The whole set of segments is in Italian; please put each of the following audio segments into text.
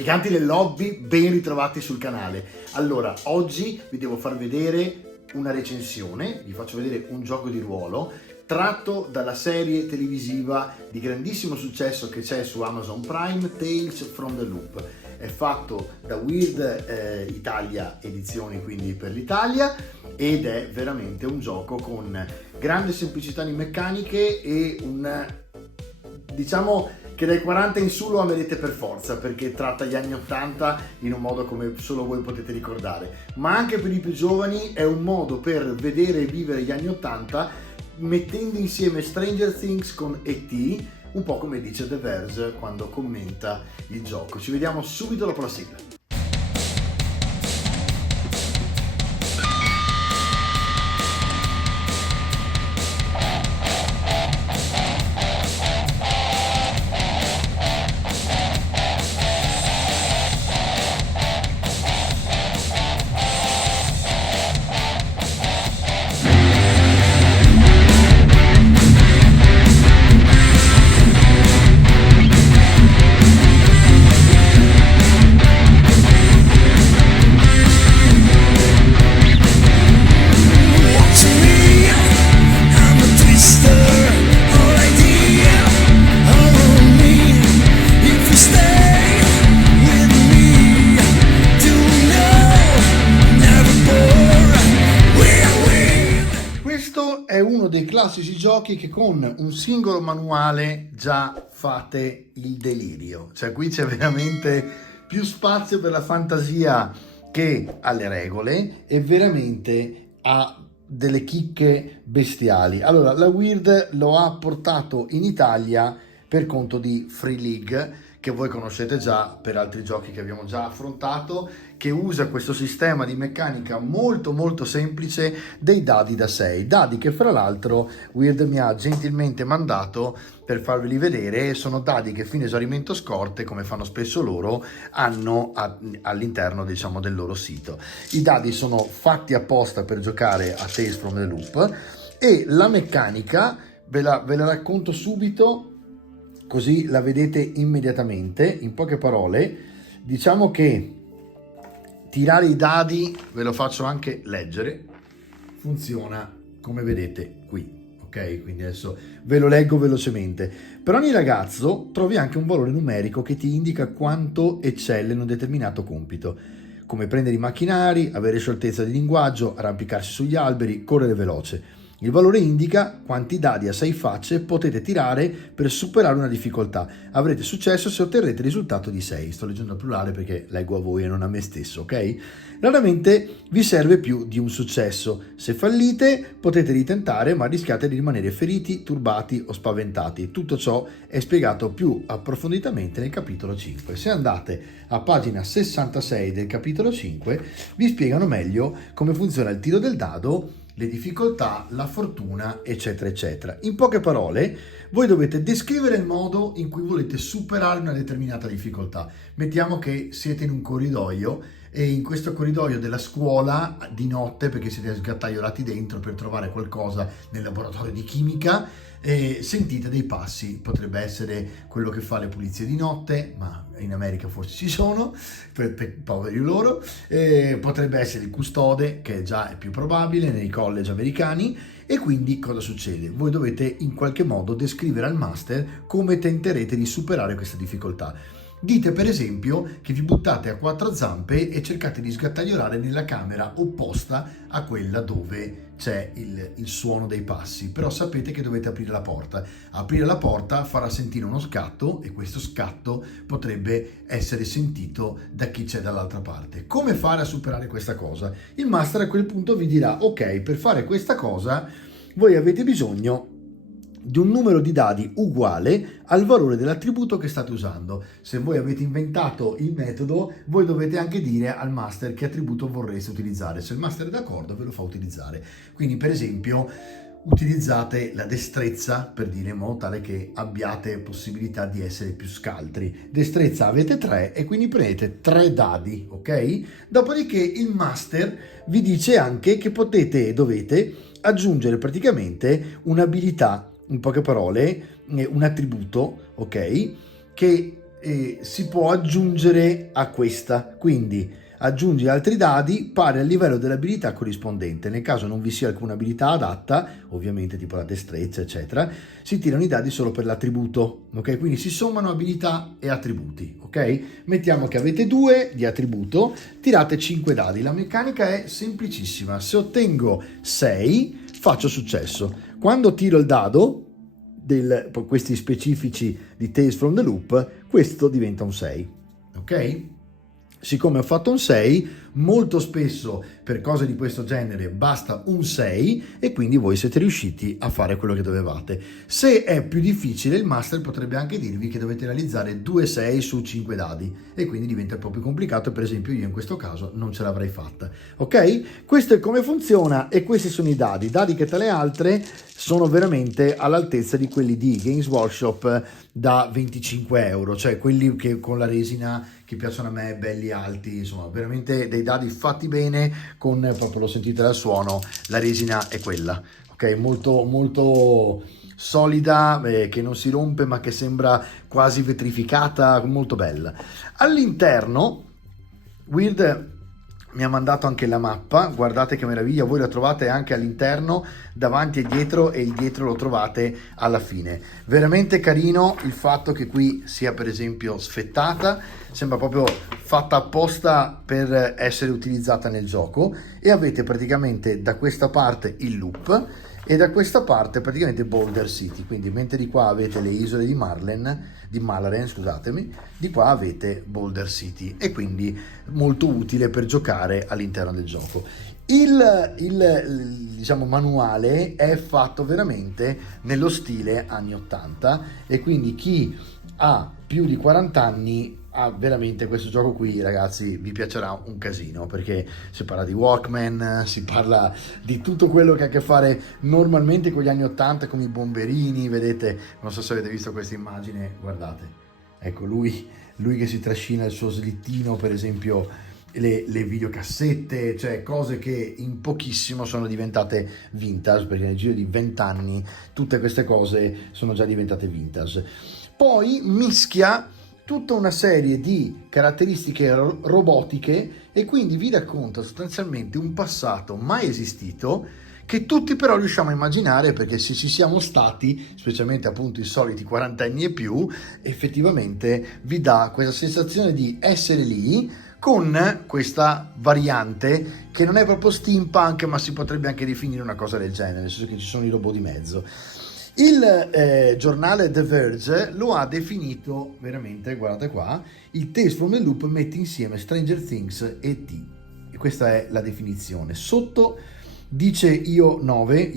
Praticanti del lobby, ben ritrovati sul canale. Allora, oggi vi devo far vedere una recensione, vi faccio vedere un gioco di ruolo tratto dalla serie televisiva di grandissimo successo che c'è su Amazon Prime, Tales from the Loop. È fatto da Weird Italia Edizioni, quindi per l'Italia, ed è veramente un gioco con grande semplicità di meccaniche e diciamo che dai 40 in su lo amerete per forza, perché tratta gli anni 80 in un modo come solo voi potete ricordare, ma anche per i più giovani è un modo per vedere e vivere gli anni 80 mettendo insieme Stranger Things con E.T., un po' come dice The Verge quando commenta il gioco. Ci vediamo subito dopo la sigla. È uno dei classici giochi che con un singolo manuale già fate il delirio, cioè qui c'è veramente più spazio per la fantasia che alle regole e veramente ha delle chicche bestiali. Allora, la Weird lo ha portato in Italia per conto di Free League, che voi conoscete già per altri giochi che abbiamo già affrontato, che usa questo sistema di meccanica molto semplice dei dadi da 6, dadi che fra l'altro Weird mi ha gentilmente mandato per farveli vedere. Sono dadi che fino a esaurimento scorte, come fanno spesso loro, hanno all'interno, diciamo, del loro sito. I dadi sono fatti apposta per giocare a Tales from the Loop e la meccanica ve la racconto subito, così la vedete immediatamente. In poche parole, diciamo che tirare i dadi, ve lo faccio anche leggere, funziona come vedete qui, ok? Quindi adesso ve lo leggo velocemente. Per ogni ragazzo trovi anche un valore numerico che ti indica quanto eccelle in un determinato compito, come prendere i macchinari, avere scioltezza di linguaggio, arrampicarsi sugli alberi, correre veloce. Il valore indica quanti dadi a 6 facce potete tirare per superare una difficoltà. Avrete successo se otterrete il risultato di 6. Sto leggendo al plurale perché leggo a voi e non a me stesso, ok? Raramente vi serve più di un successo. Se fallite potete ritentare, ma rischiate di rimanere feriti, turbati o spaventati. Tutto ciò è spiegato più approfonditamente nel capitolo 5. Se andate a pagina 66 del capitolo 5 vi spiegano meglio come funziona il tiro del dado, le difficoltà, la fortuna, eccetera eccetera. In poche parole, voi dovete descrivere il modo in cui volete superare una determinata difficoltà. Mettiamo che siete in un corridoio e in questo corridoio della scuola di notte, perché siete sgattaiolati dentro per trovare qualcosa nel laboratorio di chimica, e sentite dei passi. Potrebbe essere quello che fa le pulizie di notte, ma in America forse ci sono, per poveri loro. Potrebbe essere il custode, che già è più probabile nei college americani. E quindi cosa succede? Voi dovete in qualche modo descrivere al master come tenterete di superare questa difficoltà. Dite per esempio che vi buttate a 4 zampe e cercate di sgattaiolare nella camera opposta a quella dove c'è il suono dei passi, però sapete che dovete aprire la porta. Aprire la porta farà sentire uno scatto e questo scatto potrebbe essere sentito da chi c'è dall'altra parte. Come fare a superare questa cosa? Il master a quel punto vi dirà: ok, per fare questa cosa voi avete bisogno di un numero di dadi uguale al valore dell'attributo che state usando. Se voi avete inventato il metodo, voi dovete anche dire al master che attributo vorreste utilizzare. Se il master è d'accordo, ve lo fa utilizzare. Quindi, per esempio, utilizzate la destrezza, per dire, in modo tale che abbiate possibilità di essere più scaltri. Destrezza avete 3 e quindi prendete 3 dadi, ok? Dopodiché il master vi dice anche che potete e dovete aggiungere praticamente un'abilità, in poche parole, un attributo, ok, che e si può aggiungere a questa, quindi aggiungi altri dadi pari al livello dell'abilità corrispondente. Nel caso non vi sia alcuna abilità adatta, ovviamente tipo la destrezza eccetera, si tirano i dadi solo per l'attributo, ok? Quindi si sommano abilità e attributi, ok? Mettiamo che avete 2 di attributo, tirate 5 dadi. La meccanica è semplicissima: se ottengo 6 faccio successo. Quando tiro il dado questi specifici di Tales from the Loop, questo diventa un 6, ok? Siccome ho fatto un 6, molto spesso per cose di questo genere basta un 6 e quindi voi siete riusciti a fare quello che dovevate. Se è più difficile, il master potrebbe anche dirvi che dovete realizzare 2 6 su 5 dadi e quindi diventa un po' più complicato. Per esempio io in questo caso non ce l'avrei fatta, ok? Questo è come funziona e questi sono i dadi che tra le altre sono veramente all'altezza di quelli di Games Workshop da 25 euro, cioè quelli che con la resina che piacciono a me, belli alti, insomma veramente dei dadi fatti bene, con proprio, lo sentite dal suono, la resina è quella, ok? Molto molto solida, che non si rompe ma che sembra quasi vetrificata, molto bella. All'interno Weird mi ha mandato anche la mappa, guardate che meraviglia, voi la trovate anche all'interno, davanti e dietro, e il dietro lo trovate alla fine. Veramente carino il fatto che qui sia per esempio sfettata, sembra proprio fatta apposta per essere utilizzata nel gioco, e avete praticamente da questa parte il loop e da questa parte praticamente Boulder City, quindi mentre di qua avete le isole di Malaren, scusatemi, di qua avete Boulder City, e quindi molto utile per giocare all'interno del gioco. Il diciamo manuale è fatto veramente nello stile anni 80, e quindi chi ha più di 40 anni veramente questo gioco qui, ragazzi, vi piacerà un casino, perché si parla di Walkman, si parla di tutto quello che ha a che fare normalmente con gli anni 80, con i bomberini, vedete, non so se avete visto questa immagine, guardate, ecco lui che si trascina il suo slittino, per esempio le videocassette, cioè cose che in pochissimo sono diventate vintage, perché nel giro di 20 anni tutte queste cose sono già diventate vintage. Poi mischia tutta una serie di caratteristiche robotiche, e quindi vi racconta sostanzialmente un passato mai esistito che tutti però riusciamo a immaginare, perché se ci siamo stati, specialmente appunto i soliti 40 anni e più, effettivamente vi dà questa sensazione di essere lì, con questa variante che non è proprio steampunk, ma si potrebbe anche definire una cosa del genere, nel senso che ci sono i robot di mezzo. Il giornale The Verge lo ha definito veramente, guardate qua, il Tales from the Loop mette insieme Stranger Things e E.T. E questa è la definizione. Sotto dice Io 9,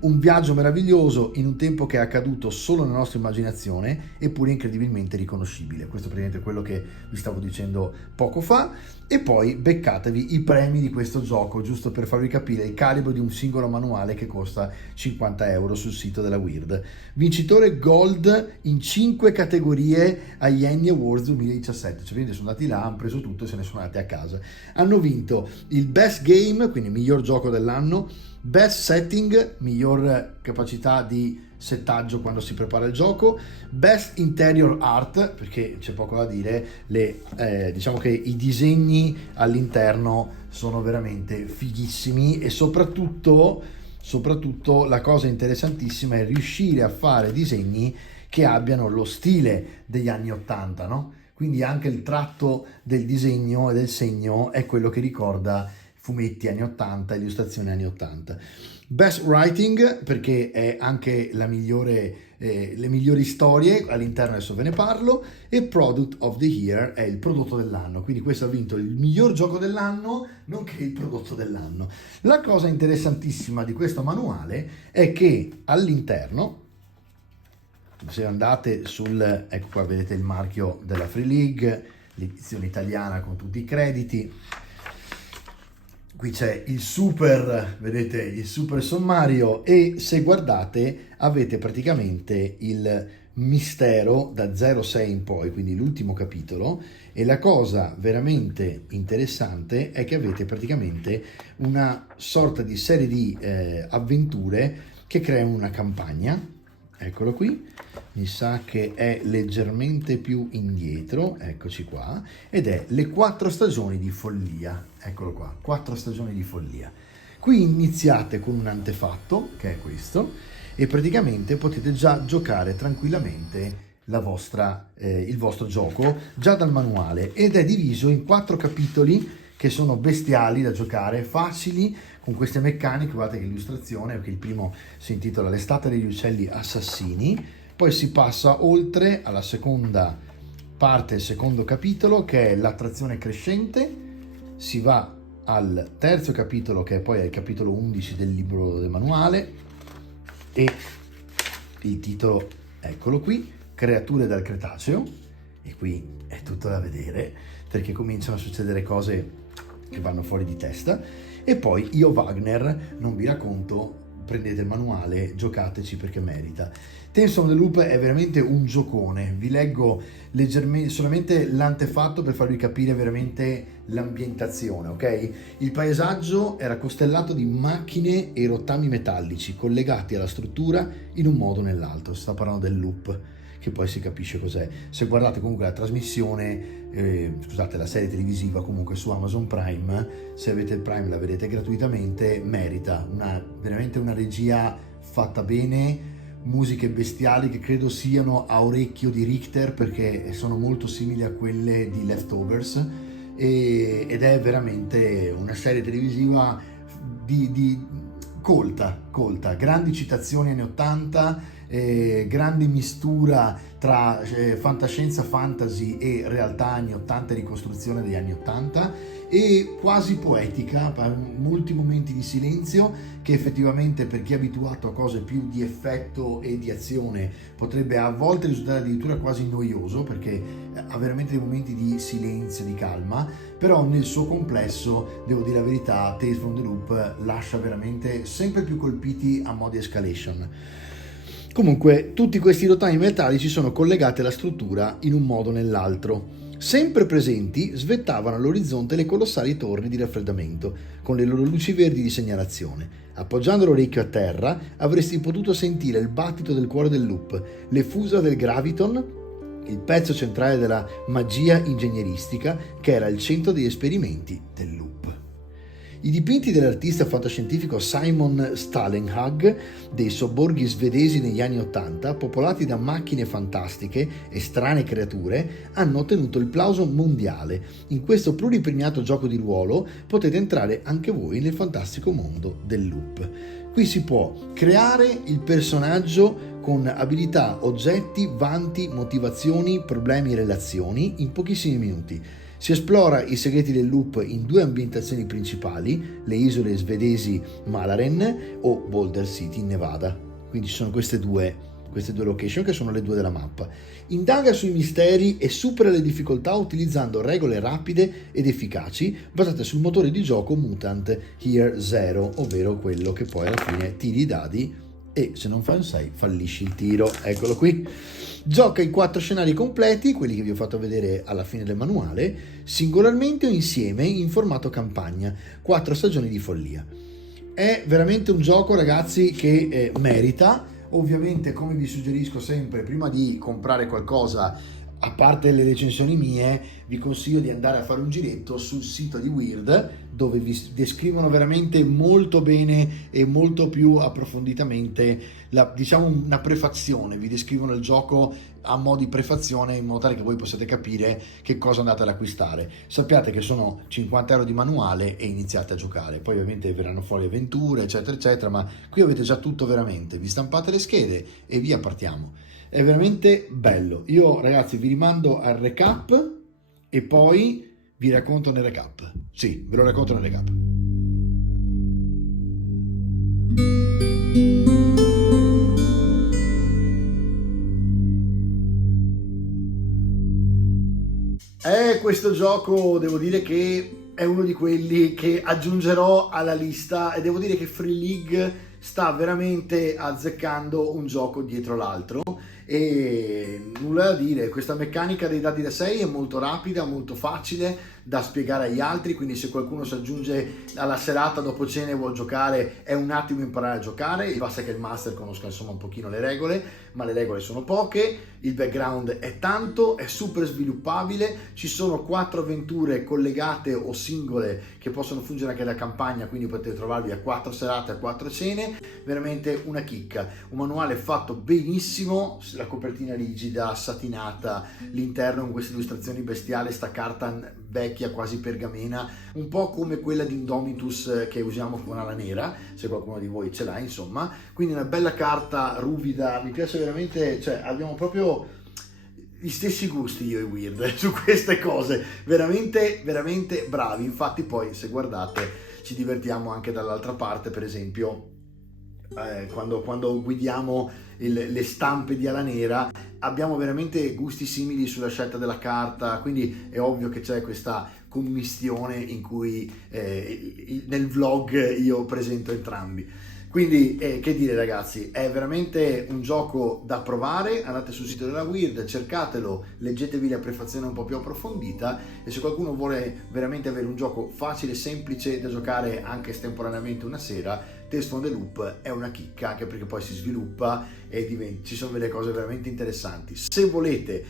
un viaggio meraviglioso in un tempo che è accaduto solo nella nostra immaginazione, eppure incredibilmente riconoscibile. Questo è praticamente quello che vi stavo dicendo poco fa. E poi beccatevi i premi di questo gioco, giusto per farvi capire il calibro di un singolo manuale che costa 50 euro sul sito della Weird. Vincitore Gold in 5 categorie agli Annie Awards 2017, cioè sono andati là, hanno preso tutto e se ne sono andati a casa. Hanno vinto il Best Game, quindi miglior gioco dell'anno, Best Setting, miglior capacità di settaggio quando si prepara il gioco, Best Interior Art, perché c'è poco da dire, diciamo che i disegni all'interno sono veramente fighissimi, e soprattutto la cosa interessantissima è riuscire a fare disegni che abbiano lo stile degli anni 80, no? Quindi anche il tratto del disegno e del segno è quello che ricorda fumetti anni 80, illustrazioni anni 80. Best Writing, perché è anche la migliore, le migliori storie all'interno, adesso ve ne parlo, e Product of the Year è il prodotto dell'anno, quindi questo ha vinto il miglior gioco dell'anno, nonché il prodotto dell'anno. La cosa interessantissima di questo manuale è che all'interno, se andate ecco qua vedete il marchio della Free League, l'edizione italiana con tutti i crediti. Qui c'è il super, vedete, il super sommario, e se guardate avete praticamente il mistero da 06 in poi, quindi l'ultimo capitolo, e la cosa veramente interessante è che avete praticamente una sorta di serie di avventure che creano una campagna, eccolo qui, mi sa che è leggermente più indietro, eccoci qua, ed è Le 4 stagioni di follia, eccolo qua, 4 stagioni di follia. Qui iniziate con un antefatto, che è questo, e praticamente potete già giocare tranquillamente il vostro gioco già dal manuale, ed è diviso in 4 capitoli che sono bestiali da giocare, facili, con queste meccaniche. Guardate che illustrazione, perché il primo si intitola L'estate degli uccelli assassini, poi si passa oltre alla seconda parte, il secondo capitolo, che è l'attrazione crescente, si va al terzo capitolo, che poi è il capitolo 11 del libro del manuale, e il titolo, eccolo qui, Creature dal Cretaceo, e qui è tutto da vedere, perché cominciano a succedere cose che vanno fuori di testa. E poi Io Wagner non vi racconto, prendete il manuale, giocateci perché merita. Tales from the Loop è veramente un giocone, vi leggo leggermente solamente l'antefatto per farvi capire veramente l'ambientazione, ok? Il paesaggio era costellato di macchine e rottami metallici collegati alla struttura in un modo o nell'altro. Si sta parlando del loop, che poi si capisce cos'è. Se guardate comunque la trasmissione, scusate, la serie televisiva comunque su Amazon Prime, se avete il Prime la vedete gratuitamente, merita, veramente una regia fatta bene, musiche bestiali che credo siano a orecchio di Richter, perché sono molto simili a quelle di Leftovers, ed è veramente una serie televisiva colta, grandi citazioni anni 80, grande mistura tra fantascienza, fantasy e realtà anni 80 e ricostruzione degli anni 80, e quasi poetica, molti momenti di silenzio che effettivamente, per chi è abituato a cose più di effetto e di azione, potrebbe a volte risultare addirittura quasi noioso, perché ha veramente dei momenti di silenzio, di calma. Però nel suo complesso, devo dire la verità, Tales from the Loop lascia veramente sempre più colpiti a mo' di escalation. Comunque, tutti questi rottami metallici sono collegati alla struttura in un modo o nell'altro. Sempre presenti, svettavano all'orizzonte le colossali torri di raffreddamento, con le loro luci verdi di segnalazione. Appoggiando l'orecchio a terra, avresti potuto sentire il battito del cuore del loop, le fusa del graviton, il pezzo centrale della magia ingegneristica che era il centro degli esperimenti del loop. I dipinti dell'artista fantascientifico Simon Stalenhag dei sobborghi svedesi negli anni '80, popolati da macchine fantastiche e strane creature, hanno ottenuto il plauso mondiale. In questo pluripremiato gioco di ruolo potete entrare anche voi nel fantastico mondo del loop. Qui si può creare il personaggio con abilità, oggetti, vanti, motivazioni, problemi e relazioni in pochissimi minuti. Si esplora i segreti del loop in 2 ambientazioni principali, le isole svedesi Malaren o Boulder City in Nevada. Quindi ci sono queste due location, che sono le 2 della mappa. Indaga sui misteri e supera le difficoltà utilizzando regole rapide ed efficaci basate sul motore di gioco Mutant Year Zero, ovvero quello che poi alla fine tiri i dadi e se non fai un 6 fallisci il tiro. Eccolo qui. Gioca i 4 scenari completi, quelli che vi ho fatto vedere alla fine del manuale, singolarmente o insieme in formato campagna, 4 stagioni di follia. È veramente un gioco, ragazzi, che merita. Ovviamente, come vi suggerisco sempre, prima di comprare qualcosa, a parte le recensioni mie, vi consiglio di andare a fare un giretto sul sito di Weird, dove vi descrivono veramente molto bene e molto più approfonditamente diciamo una prefazione, vi descrivono il gioco a mo' di prefazione, in modo tale che voi possiate capire che cosa andate ad acquistare. Sappiate che sono 50 euro di manuale e iniziate a giocare, poi ovviamente verranno fuori avventure eccetera eccetera, ma qui avete già tutto veramente, vi stampate le schede e via, partiamo. È veramente bello. Io, ragazzi, vi rimando al recap e poi vi racconto nel recap. Sì, ve lo racconto nel recap. Questo gioco devo dire che è uno di quelli che aggiungerò alla lista, e devo dire che Free League sta veramente azzeccando un gioco dietro l'altro, e nulla da dire. Questa meccanica dei dadi da 6 è molto rapida, molto facile da spiegare agli altri, quindi se qualcuno si aggiunge alla serata dopo cena e vuol giocare è un attimo imparare a giocare, basta che il master conosca insomma un pochino le regole, ma le regole sono poche, il background è tanto, è super sviluppabile, ci sono 4 avventure collegate o singole che possono fungere anche da campagna, quindi potete trovarvi a 4 serate, a 4 cene, veramente una chicca, un manuale fatto benissimo, la copertina rigida, satinata, l'interno con queste illustrazioni bestiali, sta carta vecchia quasi pergamena, un po' come quella di Indomitus che usiamo con ala nera, se qualcuno di voi ce l'ha insomma, quindi una bella carta ruvida, mi piace veramente, cioè abbiamo proprio gli stessi gusti io e Weird su queste cose, veramente veramente bravi. Infatti poi se guardate ci divertiamo anche dall'altra parte, per esempio quando guidiamo le stampe di ala nera abbiamo veramente gusti simili sulla scelta della carta, quindi è ovvio che c'è questa commistione in cui nel vlog io presento entrambi. Quindi che dire ragazzi, è veramente un gioco da provare, andate sul sito della Weird, cercatelo, leggetevi la prefazione un po' più approfondita e se qualcuno vuole veramente avere un gioco facile e semplice da giocare anche estemporaneamente una sera, Tales from the Loop è una chicca, anche perché poi si sviluppa e ci sono delle cose veramente interessanti. Se volete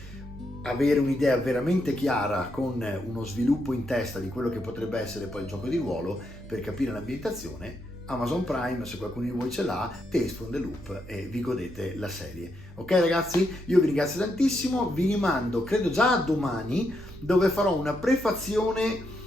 avere un'idea veramente chiara con uno sviluppo in testa di quello che potrebbe essere poi il gioco di ruolo, per capire l'ambientazione, Amazon Prime, se qualcuno di voi ce l'ha, Tales from the Loop e vi godete la serie. Ok ragazzi, io vi ringrazio tantissimo, vi rimando credo già a domani dove farò una prefazione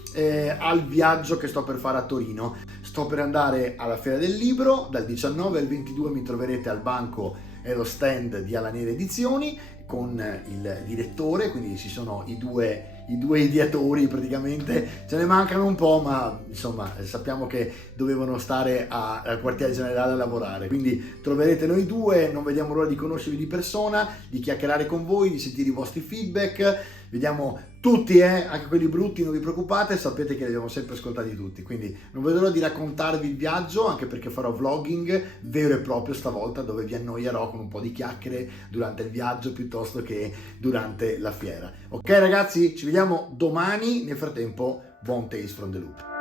al viaggio che sto per fare a Torino. Sto per andare alla Fiera del Libro, dal 19 al 22 mi troverete al banco e lo stand di Ala Nera Edizioni con il direttore, quindi ci sono i due ideatori praticamente, ce ne mancano un po' ma insomma sappiamo che dovevano stare al quartiere generale a lavorare, quindi troverete noi due, non vediamo l'ora di conoscervi di persona, di chiacchierare con voi, di sentire i vostri feedback, vediamo tutti, anche quelli brutti, non vi preoccupate, sapete che li abbiamo sempre ascoltati tutti, quindi non vedo l'ora di raccontarvi il viaggio, anche perché farò vlogging vero e proprio stavolta, dove vi annoierò con un po' di chiacchiere durante il viaggio piuttosto che durante la fiera. Ok ragazzi, ci vediamo domani, nel frattempo buon Tales from the Loop.